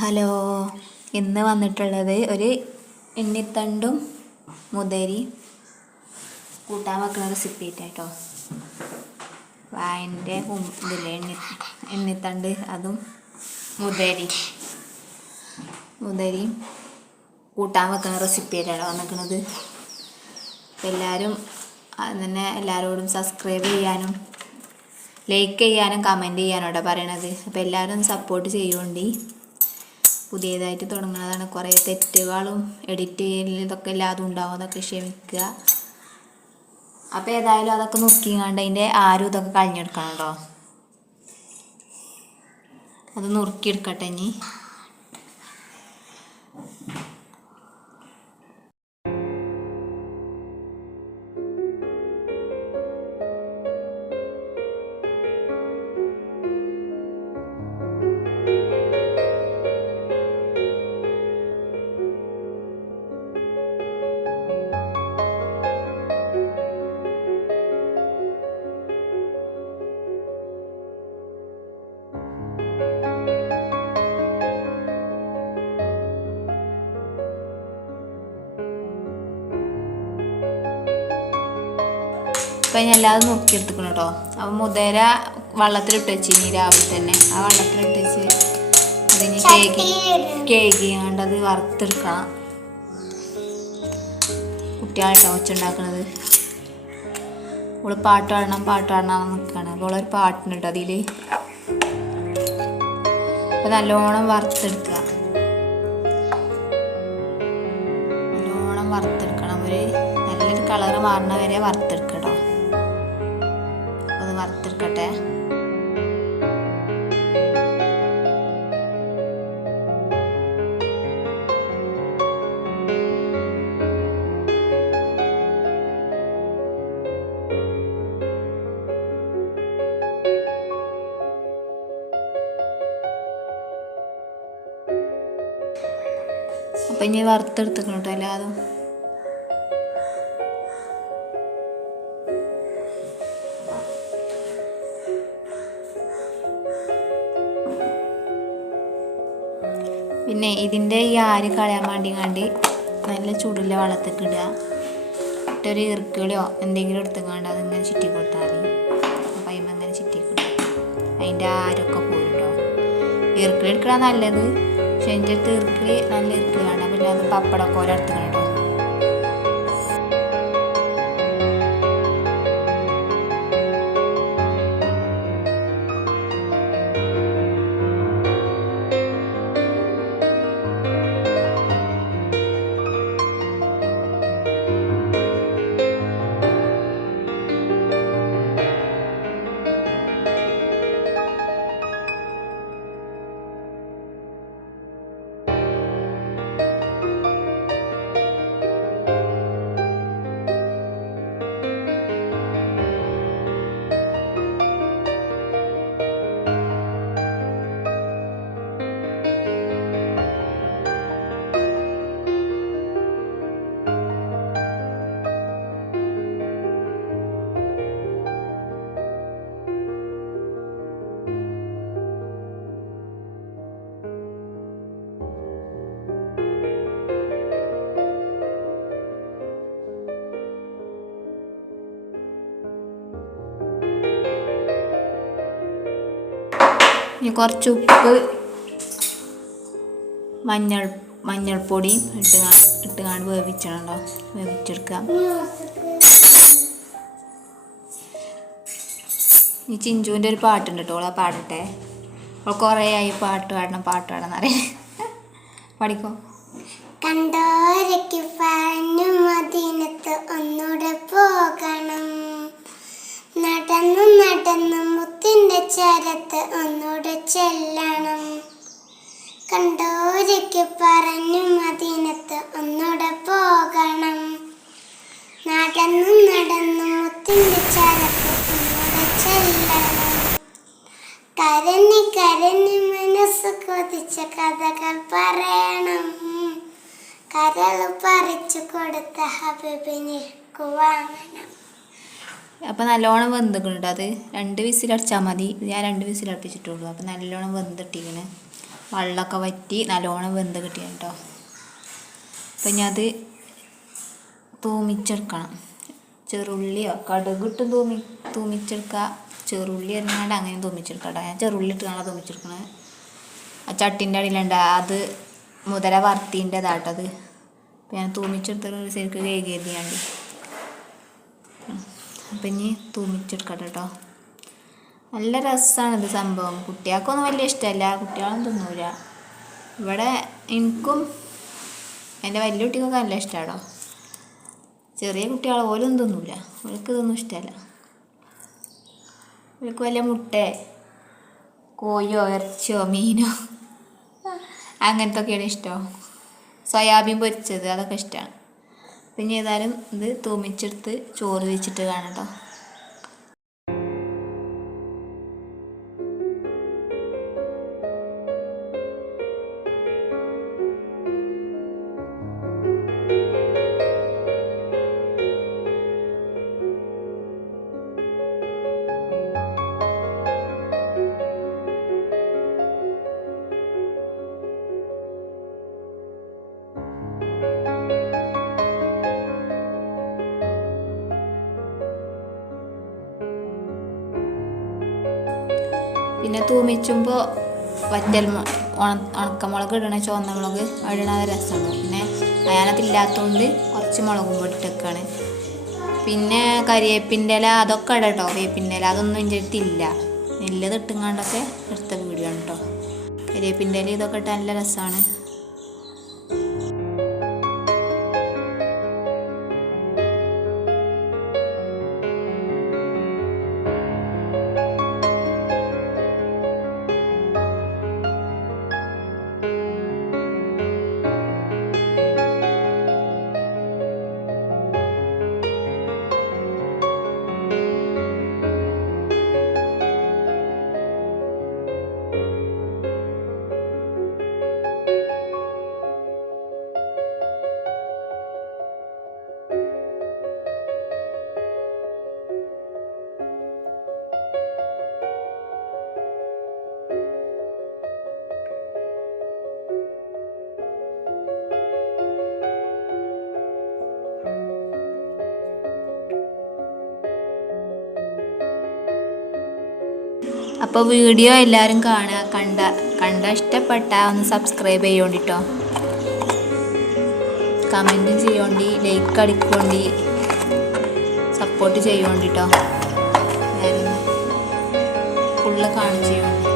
Hello, ഇന്ന് വന്നിട്ടുള്ളത് ഒരു എണ്ണിത്തണ്ടും മുതിരി കൂട്ടാൻ വെക്കുന്ന റെസിപ്പി ആയിട്ടോ. വായൻ്റെ ഇതില്ലേ എണ്ണിത്തണ്ട്, അതും മുതിരി കൂട്ടാൻ വെക്കുന്ന റെസിപ്പി ആയിട്ടാണ് വന്നിരിക്കുന്നത്. അപ്പം എല്ലാവരോടും സബ്സ്ക്രൈബ് ചെയ്യാനും ലൈക്ക് ചെയ്യാനും കമൻറ്റ് ചെയ്യാനോട്ടോ പറയണത്. അപ്പോൾ എല്ലാവരും സപ്പോർട്ട് ചെയ്യുകൊണ്ട്. പുതിയതായിട്ട് തുടങ്ങുന്നതാണ്, കുറേ തെറ്റുകളും എഡിറ്റ് ചെയ്യലതൊക്കെ എല്ലാതും ഉണ്ടാവും, അതൊക്കെ ക്ഷമിക്കുക. അപ്പോൾ ഏതായാലും അതൊക്കെ നുറുക്കിങ്ങാണ്ട് അതിൻ്റെ ആരും ഇതൊക്കെ കളഞ്ഞെടുക്കണം കേട്ടോ. അത് നുറുക്കിയെടുക്കട്ടെ. ഇനി ഇപ്പം ഞാൻ എല്ലാതും നുറുക്കിയെടുത്തിക്കണം കേട്ടോ. അപ്പോൾ മുതിര വെള്ളത്തിലിട്ട് വെച്ച് രാവിലെ തന്നെ ആ വെള്ളത്തിലിട്ട് വെച്ച് അതിന് കേകിയാണ്ട് അത് വറുത്തെടുക്കണം. കുട്ടികളായിട്ടോ വെച്ചുണ്ടാക്കണത്. ഓള് പാട്ട് പാടണം നിൽക്കുകയാണ്. അപ്പോൾ ഓളൊരു പാട്ടിനുണ്ട് അതിൽ. അപ്പോൾ നല്ലോണം വറുത്തെടുക്കുക. ഒരു നല്ലൊരു കളറ് മാറുന്ന വരെ വറുത്തെടുക്കട്ടോ. അത് വറുത്തെടുക്കട്ടെ. അപ്പം ഇനി വറുത്തെടുത്തിക്കണം കേട്ടോ എല്ലാതും. പിന്നെ ഇതിൻ്റെ ഈ ആര് കളയാൻ വേണ്ടി നല്ല ചൂടുള്ള വെള്ളത്തേക്ക് ഇടുക. ഇട്ടൊരു ഇറുക്കുകളോ എന്തെങ്കിലും എടുത്തുകൊണ്ട് അതിങ്ങനെ ചുറ്റി കൊടുത്താൽ മതി. അപ്പം അതിന്മേൽ അങ്ങനെ ചുറ്റി കൊടുക്കും. അതിൻ്റെ ആരൊക്കെ പോയിട്ടോ. ഇറുക്കിളി എടുക്കണം നല്ലത്. പക്ഷെ എൻ്റെ അടുത്ത് ഇറുക്കിളി നല്ല ഇറുക്കിളി വേണ്ട. പിന്നെ അത് പപ്പടമൊക്കെ ഓരോ എടുത്തുക്കണം കേട്ടോ. ഇനി കുറച്ച് ഉപ്പ് മഞ്ഞൾപ്പൊടിയും ഇട്ടുകാണ്ട് വേവിച്ചെടുക്കാം. ഈ ചിഞ്ചുവിൻ്റെ ഒരു പാട്ടുണ്ട് കേട്ടോ. ഓളെ പാടട്ടെ. അവൾ കുറേ ആയി പാട്ട് പാടണം അറിയാം. പഠിക്കോ. കണ്ടോരയ്ക്ക് പറഞ്ഞു മദീനത്ത് ഒന്നുകൂടെ പോകണം, നടന്നു മുത്തിന്റെ ചരത്ത് ഒന്നുകൂടെ ചെല്ലണം. കണ്ടോരയ്ക്ക് പറഞ്ഞു മദീനത്ത് ഒന്നുകൂടെ പോകണം, നടന്നു മുത്തിന്റെ ചരത്ത് ഒന്നുകൂടെ ചെല്ലണം. കരഞ്ഞ് മനസ്സ് കൊതിച്ച കഥകൾ പറയണം, കരൾ പറിച്ചു കൊടുത്ത ഹബീബിന് വാങ്ങണം. അപ്പോൾ നല്ലോണം വെന്തിട്ടുണ്ട്. അത് 2 വിസിലടിച്ചാൽ മതി. ഞാൻ 2 വിസിലടുപ്പിച്ചിട്ടുള്ളൂ. അപ്പോൾ നല്ലോണം വെന്തിട്ടിങ്ങനെ. വെള്ളമൊക്കെ വറ്റി നല്ലോണം വെന്ത് കിട്ടിയ കേട്ടോ. അപ്പം ഇനി അത് തൂമിച്ചെടുക്കണം. ചെറുള്ളിയോ കടുകിട്ട് തൂമിച്ചെടുക്കുക, ചെറുള്ളി ഇറങ്ങാണ്ട് അങ്ങനെ തൂമിച്ചെടുക്കാം കേട്ടോ. ഞാൻ ചെറുള്ളി ഇട്ടാണ് തൂമിച്ചെടുക്കണത്. ആ ചട്ടിൻ്റെ അടിയിലുണ്ട് അത് മുതല വറുത്തിൻ്റെതാട്ടത്. അപ്പം ഞാൻ തൂമിച്ചെടുത്തിട്ട് ശരിക്ക് കഴുകിയതാണ്. അപ്പം ഇനി തൂമിച്ചെടുക്കട്ടെ കേട്ടോ. നല്ല രസമാണിത് സംഭവം. കുട്ടികൾക്കൊന്നും വലിയ ഇഷ്ടമല്ല, കുട്ടികളൊന്നും തിന്നൂല. ഇവിടെ എനിക്കും എൻ്റെ വലിയ കുട്ടികൾക്കൊക്കെ നല്ല ഇഷ്ടമാണോ. ചെറിയ കുട്ടികൾ പോലും തിന്നൂല, അവർക്ക് ഇതൊന്നും ഇഷ്ടമല്ല. അവർക്ക് വല്ല മുട്ട കോഴിയോ ഇറച്ചിയോ മീനോ അങ്ങനത്തൊക്കെയാണ് ഇഷ്ടം. സോയാബീൻ പൊരിച്ചത് അതൊക്കെ ഇഷ്ടമാണ്. പിന്നെ ഏതായാലും ഇത് തൂമിച്ചെടുത്ത് ചോറ് വെച്ചിട്ട് കാണാം കേട്ടോ. പിന്നെ തൂമിച്ചുമ്പോൾ ഉണക്കമുളക് ഇടണ ചുവന്ന മുളക് ഇടണ രസമാണ്. പിന്നെ അയാളത്തില്ലാത്തതുകൊണ്ട് കുറച്ച് മുളകും പൊടി ഇട്ടേക്കാണ്. പിന്നെ കരിവേപ്പിൻ്റെ ഇല അതൊക്കെ ഇടാം കേട്ടോ. വേപ്പിൻ്റെ ഇല അതൊന്നും എൻ്റെ അടുത്തില്ല, നെല്ലത് ഇട്ടുങ്ങാണ്ടൊക്കെ എടുത്ത വീഡിയോ ആണ് കേട്ടോ. കരിവേപ്പിൻ്റെ ഇല ഇതൊക്കെ ഇട്ടാൽ നല്ല രസമാണ്. അപ്പോൾ വീഡിയോ എല്ലാവരും കാണുക, കണ്ട ഇഷ്ടപ്പെട്ട ഒന്ന് സബ്സ്ക്രൈബ് ചെയ്യോണ്ടിട്ടോ, കമൻറ്റും ചെയ്യോണ്ടി, ലൈക്ക് അടിക്കോണ്ടി, സപ്പോർട്ട് ചെയ്യോണ്ടിട്ടോ. ഫുള്ള് കാണിച്ചു ചെയ്യോണ്ടി.